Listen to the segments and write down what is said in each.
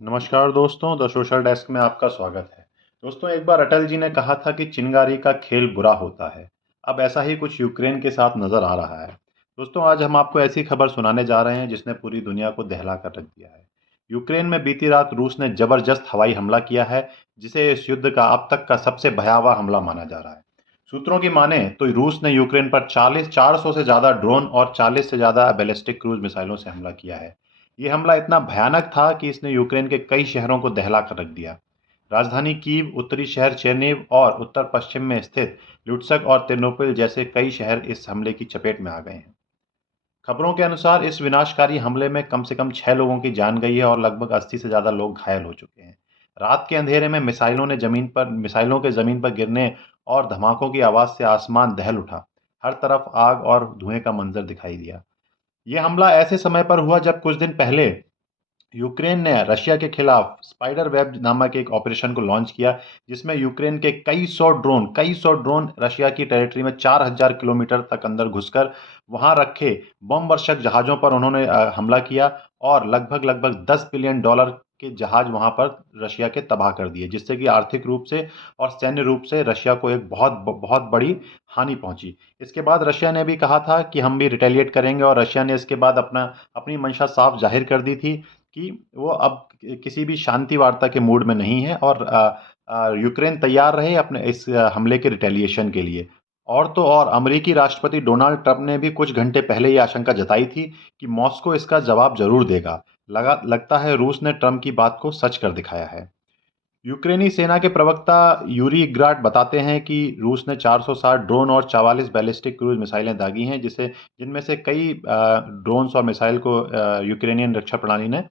नमस्कार दोस्तों, the social desk में आपका स्वागत है। दोस्तों, एक बार अटल जी ने कहा था कि चिंगारी का खेल बुरा होता है। अब ऐसा ही कुछ यूक्रेन के साथ नजर आ रहा है। दोस्तों, आज हम आपको ऐसी खबर सुनाने जा रहे हैं जिसने पूरी दुनिया को दहला कर रख दिया है। यूक्रेन में बीती रात रूस ने जबरदस्त हवाई हमला किया है, जिसे इस युद्ध का अब तक का सबसे भयावह हमला माना जा रहा है। सूत्रों की माने तो रूस ने यूक्रेन पर 400 से ज्यादा ड्रोन और 40 से ज्यादा बैलिस्टिक क्रूज मिसाइलों से हमला किया है। ये हमला इतना भयानक था कि इसने यूक्रेन के कई शहरों को दहला कर रख दिया। राजधानी कीव, उत्तरी शहर चेरनीव और उत्तर पश्चिम में स्थित लुट्सक और तेरनोपिल जैसे कई शहर इस हमले की चपेट में आ गए हैं। खबरों के अनुसार इस विनाशकारी हमले में कम से कम 6 लोगों की जान गई है और लगभग 80 से ज्यादा लोग घायल हो चुके हैं। रात के अंधेरे में मिसाइलों के जमीन पर गिरने और धमाकों की आवाज से आसमान दहल उठा। हर तरफ आग और धुएं का मंजर दिखाई दिया। यह हमला ऐसे समय पर हुआ जब कुछ दिन पहले यूक्रेन ने रशिया के खिलाफ स्पाइडर वेब नामक एक ऑपरेशन को लॉन्च किया, जिसमें यूक्रेन के कई सौ ड्रोन रशिया की टेरिटरी में 4,000 किलोमीटर तक अंदर घुसकर वहां रखे बम वर्षक जहाजों पर उन्होंने हमला किया और लगभग लगभग $10 बिलियन के जहाज वहां पर रशिया के तबाह कर दिए, जिससे कि आर्थिक रूप से और सैन्य रूप से रशिया को एक बहुत बहुत बड़ी हानि पहुंची। इसके बाद रशिया ने भी कहा था कि हम भी रिटेलिएट करेंगे और रशिया ने इसके बाद अपनी मंशा साफ जाहिर कर दी थी कि वो अब किसी भी शांति वार्ता के मूड में नहीं है और यूक्रेन तैयार रहे अपने इस हमले के रिटेलिएशन के लिए। और तो और अमेरिकी राष्ट्रपति डोनाल्ड ट्रंप ने भी कुछ घंटे पहले ये आशंका जताई थी कि मॉस्को इसका जवाब जरूर देगा। लगता है रूस ने ट्रंप की बात को सच कर दिखाया है। यूक्रेनी सेना के प्रवक्ता यूरी इग्राट बताते हैं कि रूस ने 460 ड्रोन और 44 बैलिस्टिक क्रूज मिसाइलें दागी हैं, जिनमें से कई ड्रोन्स और मिसाइल को यूक्रेनियन रक्षा प्रणाली ने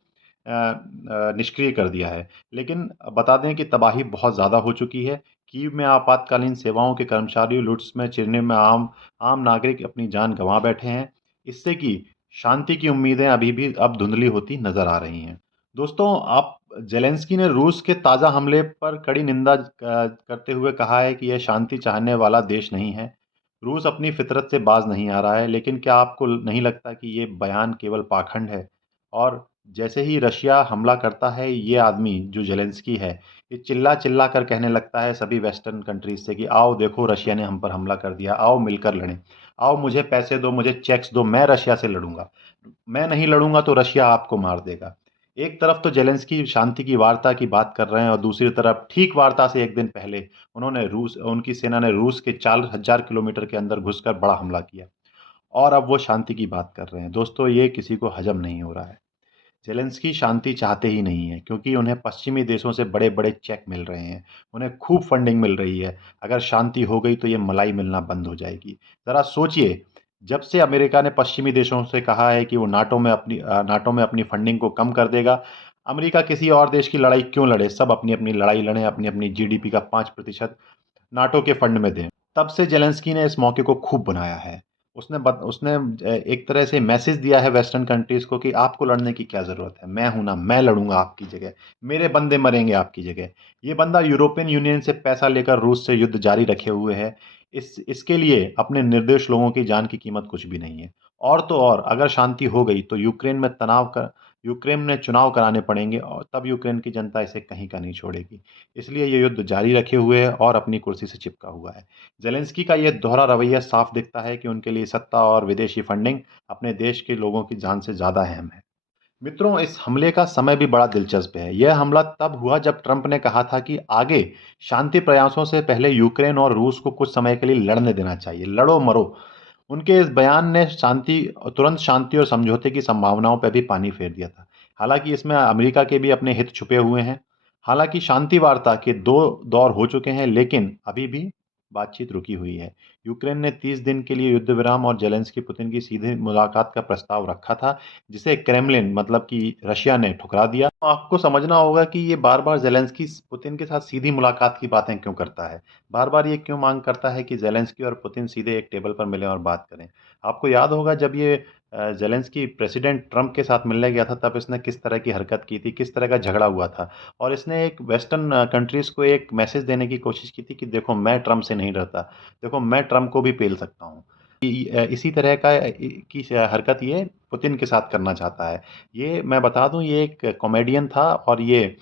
निष्क्रिय कर दिया है। लेकिन बता दें कि तबाही बहुत ज़्यादा हो चुकी है। कीव में आपातकालीन सेवाओं के कर्मचारी, लुट्स में चिरने में आम आम नागरिक अपनी जान गंवा बैठे हैं। इससे कि शांति की उम्मीदें अभी भी अब धुंधली होती नजर आ रही हैं। दोस्तों, आप जेलेंस्की ने रूस के ताज़ा हमले पर कड़ी निंदा करते हुए कहा है कि यह शांति चाहने वाला देश नहीं है। रूस अपनी फितरत से बाज नहीं आ रहा है, लेकिन क्या आपको नहीं लगता कि ये बयान केवल पाखंड है? और जैसे ही रशिया हमला करता है, ये आदमी जो जेलेंस्की है, ये चिल्ला चिल्ला कर कहने लगता है सभी वेस्टर्न कंट्रीज से कि आओ देखो, रशिया ने हम पर हमला कर दिया, आओ मिलकर लड़ें। आओ मुझे पैसे दो, मुझे चेक्स दो, मैं रशिया से लड़ूंगा। मैं नहीं लड़ूंगा तो रशिया आपको मार देगा। एक तरफ तो जेलेंस्की शांति की वार्ता की बात कर रहे हैं और दूसरी तरफ ठीक वार्ता से एक दिन पहले उनकी सेना ने रूस के 4,000 किलोमीटर के अंदर घुसकर बड़ा हमला किया और अब वो शांति की बात कर रहे हैं। दोस्तों, ये किसी को हजम नहीं हो रहा है। जेलेंस्की शांति चाहते ही नहीं है, क्योंकि उन्हें पश्चिमी देशों से बड़े बड़े चेक मिल रहे हैं। उन्हें खूब फंडिंग मिल रही है। अगर शांति हो गई तो ये मलाई मिलना बंद हो जाएगी। ज़रा सोचिए, जब से अमेरिका ने पश्चिमी देशों से कहा है कि वो नाटो में अपनी फंडिंग को कम कर देगा, अमेरिका किसी और देश की लड़ाई क्यों लड़े? सब अपनी अपनी लड़ाई लड़ें, अपनी अपनी जीडीपी का 5% नाटो के फंड में दें। तब से जेलेंस्की ने इस मौके को खूब बनाया है। उसने एक तरह से मैसेज दिया है वेस्टर्न कंट्रीज को कि आपको लड़ने की क्या ज़रूरत है? मैं हूं ना, मैं लड़ूंगा आपकी जगह। मेरे बंदे मरेंगे आपकी जगह। ये बंदा यूरोपियन यूनियन से पैसा लेकर रूस से युद्ध जारी रखे हुए है। इसके लिए अपने निर्दोष लोगों की जान की कीमत कुछ भी नहीं है। और तो और, अगर शांति हो गई तो यूक्रेन में चुनाव कराने पड़ेंगे और तब यूक्रेन की जनता इसे कहीं का नहीं छोड़ेगी। इसलिए ये युद्ध जारी रखे हुए है और अपनी कुर्सी से चिपका हुआ है। जेलेंस्की का यह दोहरा रवैया साफ दिखता है कि उनके लिए सत्ता और विदेशी फंडिंग अपने देश के लोगों की जान से ज़्यादा अहम है। मित्रों, इस हमले का समय भी बड़ा दिलचस्प है। यह हमला तब हुआ जब ट्रंप ने कहा था कि आगे शांति प्रयासों से पहले यूक्रेन और रूस को कुछ समय के लिए लड़ने देना चाहिए, लड़ो मरो। उनके इस बयान ने तुरंत शांति और समझौते की संभावनाओं पर भी पानी फेर दिया था। हालांकि इसमें अमेरिका के भी अपने हित छुपे हुए हैं। हालांकि शांति वार्ता के 2 दौर हो चुके हैं, लेकिन अभी भी बातचीत रुकी हुई है। यूक्रेन ने 30 दिन के लिए युद्ध विराम और जेलेंस्की पुतिन की सीधे मुलाकात का प्रस्ताव रखा था, जिसे क्रेमलिन मतलब कि रशिया ने ठुकरा दिया। तो आपको समझना होगा कि ये बार-बार ज़ेलेंस्की पुतिन के साथ सीधी मुलाकात की बातें क्यों करता है? बार-बार ये क्यों माँग करता है कि ज़ेलेंस्की और पुतिन सीधे एक टेबल पर मिलें और बात करें? आपको याद होगा जब ये ज़ेलेंस्की प्रेसिडेंट ट्रंप के साथ मिलने गया था, तब इसने किस तरह की हरकत की थी, किस तरह का झगड़ा हुआ था। और इसने एक वेस्टर्न कंट्रीज़ को एक मैसेज देने की कोशिश की थी कि देखो, मैं ट्रंप से नहीं डरता, देखो मैं ट्रंप को भी पेल सकता हूँ। इसी तरह का की हरकत ये पुतिन के साथ करना चाहता है। ये मैं बता दूँ, ये एक कॉमेडियन था और ये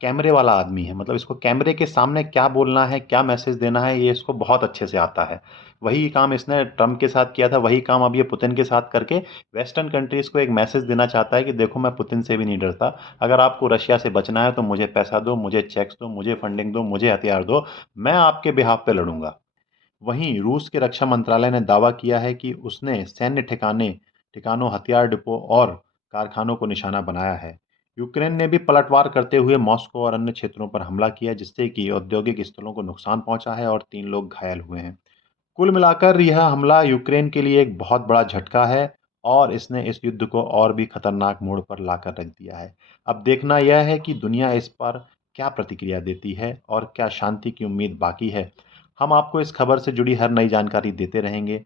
कैमरे वाला आदमी है। मतलब इसको कैमरे के सामने क्या बोलना है, क्या मैसेज देना है, ये इसको बहुत अच्छे से आता है। वही काम इसने ट्रम्प के साथ किया था, वही काम अब ये पुतिन के साथ करके वेस्टर्न कंट्रीज़ को एक मैसेज देना चाहता है कि देखो, मैं पुतिन से भी नहीं डरता। अगर आपको रशिया से बचना है तो मुझे पैसा दो, मुझे चेक्स दो, मुझे फंडिंग दो, मुझे हथियार दो, मैं आपके बिहाफ़ पे लड़ूँगा। वहीं रूस के रक्षा मंत्रालय ने दावा किया है कि उसने सैन्य ठिकानों, हथियार डिपो और कारखानों को निशाना बनाया है। यूक्रेन ने भी पलटवार करते हुए मॉस्को और अन्य क्षेत्रों पर हमला किया, जिससे कि औद्योगिक स्थलों को नुकसान पहुंचा है और 3 लोग घायल हुए हैं। कुल मिलाकर यह हमला यूक्रेन के लिए एक बहुत बड़ा झटका है और इसने इस युद्ध को और भी खतरनाक मोड़ पर लाकर रख दिया है। अब देखना यह है कि दुनिया इस पर क्या प्रतिक्रिया देती है और क्या शांति की उम्मीद बाकी है। हम आपको इस खबर से जुड़ी हर नई जानकारी देते रहेंगे।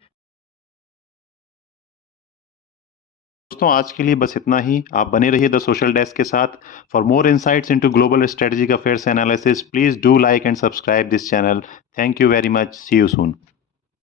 दोस्तों, आज के लिए बस इतना ही। आप बने रहिए द सोशल डेस्क के साथ। For more insights into global strategic affairs analysis, please do like and subscribe this channel. Thank you very much. See you soon.